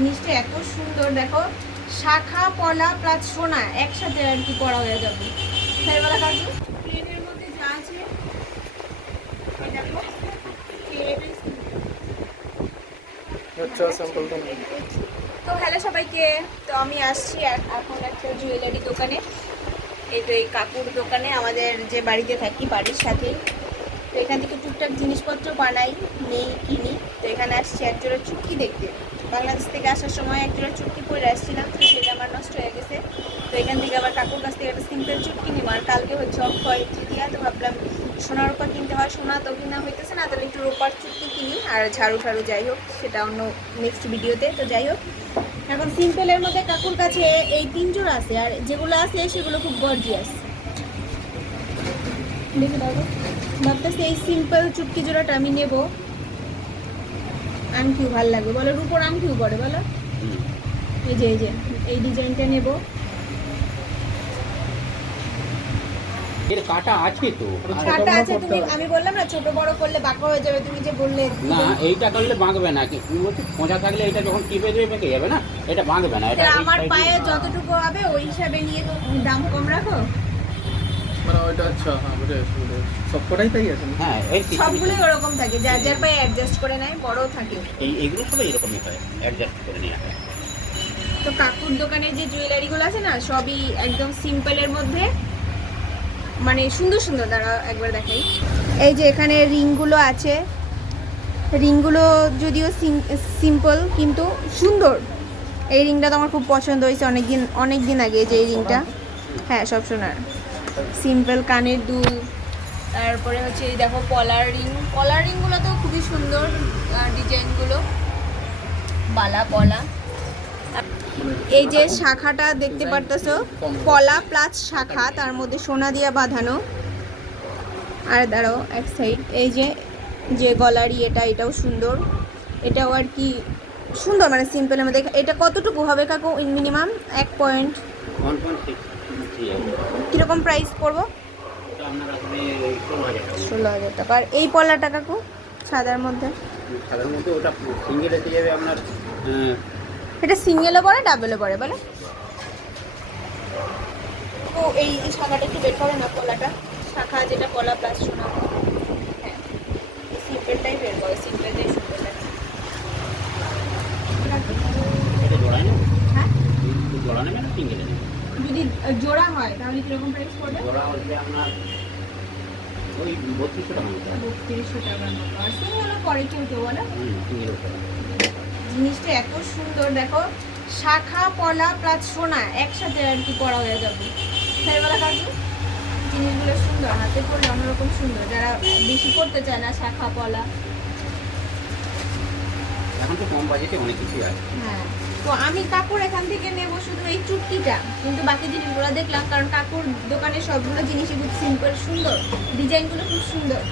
জিনিসটা এত সুন্দর, দেখো শাখা পলা প্লাস সোনা একসাথে আর কি পরা হয়ে যাবে। সাইবেলা কাকু প্লেনের মধ্যে যা আছে এই দেখো আচ্ছা স্যাম্পল তো নেই। তো হ্যালো সবাইকে, তো আমি আসছি এখন একটা জুয়েলারি দোকানে। এই তো এই কাকুর দোকানে, আমাদের যে বাড়িতে থাকি বাড়ির সাথেই। তো এখান থেকে টুকটাক জিনিসপত্র বানাই, নেই কিনি। তো এখানে আসছি একজোড়া চুটকি দেখতে। বাংলাদেশ থেকে আসার সময় একজোড়া চুটকি পরে আসছিলাম, তো সেটা আমার নষ্ট হয়ে গেছে। তো এখান থেকে আবার কাকুর কাছ থেকে একটা সিম্পল চুটকি নিব। আর কালকে হচ্ছে অক্ষয় তৃতীয়া, তো ভাবলাম সোনার রূপা কিনতে হয়, সোনা তো কিনা হইতেছে না, তাহলে একটু রূপার চুটকি কিনি। আর ঝাড়ু ঝাড়ু যাই হোক, সেটা অন্য নেক্সট ভিডিওতে। তো যাই হোক, এখন সিম্পলের মধ্যে কাকুর কাছে এই 3 জোড়া আছে, আর যেগুলো আছে সেগুলো খুব গর্জিয়াস। দেখে দাও, ভাবতেছি এই সিম্পল চুটকি জোড়াটা আমি নেব। আংটিও ভালো লাগবে, বলো রূপোর আংটিও পরে, বলো এই যে এই ডিজাইনটা নেব। এর কাটা আছে তো। কাটা আছে, তুমি আমি বললাম না ছোট বড় করলে বাঁকা হয়ে যাবে, তুমি যে বললে। না এইটা করলে বাঁকবে না, খোঁজা থাকলে এটা যখন টিপে দেবে বেঁকে যাবে না, এটা বাঁকবে না। এটা আমার পায়ে যতটুকু হবে ওই হিসাবে নিয়ে দাম কম রাখো। মানে ওইটা আচ্ছা, হ্যাঁ ওটা সবকটাই তাই আছে। হ্যাঁ এই সবগুলোই ওরকম থাকে, যার যার পায়ে অ্যাডজাস্ট করে নেয়, বড়ও থাকে। এইগুলো সব এরকমই হয়, অ্যাডজাস্ট করে নেওয়া হয়। তো কাকুর দোকানে যে জুয়েলারিগুলো আছে না, সবই একদম সিম্পলের মধ্যে, মানে সুন্দর সুন্দর। দ্বারা একবার দেখাই, এই যে এখানে রিংগুলো আছে। রিংগুলো যদিও সিম্পল কিন্তু সুন্দর। এই রিংটা তো আমার খুব পছন্দ হয়েছে অনেক দিন আগে, যে এই রিংটা। হ্যাঁ সব সোনার, সিম্পল কানের দুল। তারপরে হচ্ছে এই দেখো পলার রিংগুলো তো খুবই সুন্দর, ডিজাইনগুলো বালা পলা। এই যে শাখাটা দেখতে পারতেছো, পলা প্লাস শাখা, তার মধ্যে সোনা দিয়া বাঁধানো। আর দাঁড়াও এক সাইড, এই যে গলার এটাও সুন্দর। এটাও আর কি সুন্দর, মানে সিম্পলের মধ্যে। এটা কতটুকু হবে কাকু মিনিমাম? 1 পয়েন্ট 1.6 কীরকম প্রাইস পড়বো? এটা আপনার আসলে 16,000 টাকা। 16,000 টাকা। আর এই পলাটা কাকু সাদার মধ্যে? সাধারণত মধ্যে ওটা সিঙ্গেল এসে যাবে আপনার এটা সিঙ্গেলও পড়ে ডাবলও পড়ে, বলে। তো এই শাখাটা একটু বের করে না, পলাটা শাখা যেটা পলা প্লাস সোনা। হ্যাঁ সিম্পলটাই বের করে, সিম্পলটাই সুন্দর লাগে। এটা জোড়ায় নেবে। হ্যাঁ জোড়া নেবে না সিঙ্গেলে নেবে? যদি জোড়া হয় তাহলে কিরকম প্রাইস পড়বে? জোড়া হচ্ছে আপনার ওই 3200 টাকা মতো। 3200 টাকার মতো। আর সিঙ্গেলও পরে কেউ বলে। সিঙ্গেল জিনিসটা এত সুন্দর, দেখো শাখা পলা প্লাস সোনা একসাথে আর কি পরা হয়ে যাবে। সাইবেলা কাকু জিনিসগুলো সুন্দর, হাতে পরলে অন্যরকম সুন্দর। যারা বেশি পড়তে চায় না শাখা পলা। এখন তো কম বাজেটে অনেক কিছুই আছে। হ্যাঁ, তো আমি কাকুর এখান থেকে নেব শুধু এই চুটকিটা, কিন্তু বাকি জিনিসগুলো দেখলাম, কারণ কাকুর দোকানে সবগুলো জিনিসই খুব সিম্পল সুন্দর, ডিজাইনগুলো খুব সুন্দর।